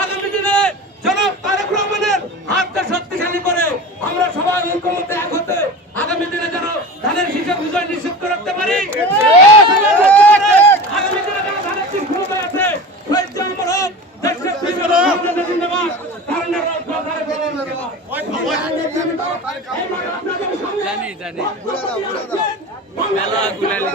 আগামী দিনে জনাব তারেক রহমানের হাতকে শক্তিশালী করে আমরা সবাই ঐক্যমত্যে এক হতে আগামী দিনে যেন ধানের শীষে বিজয় নিশ্চিত করে রাখতে পারি। আগামী দিনে যারা ধানের শীষ ক্ষমতায় আছে জানি জানি মেলা গুলালি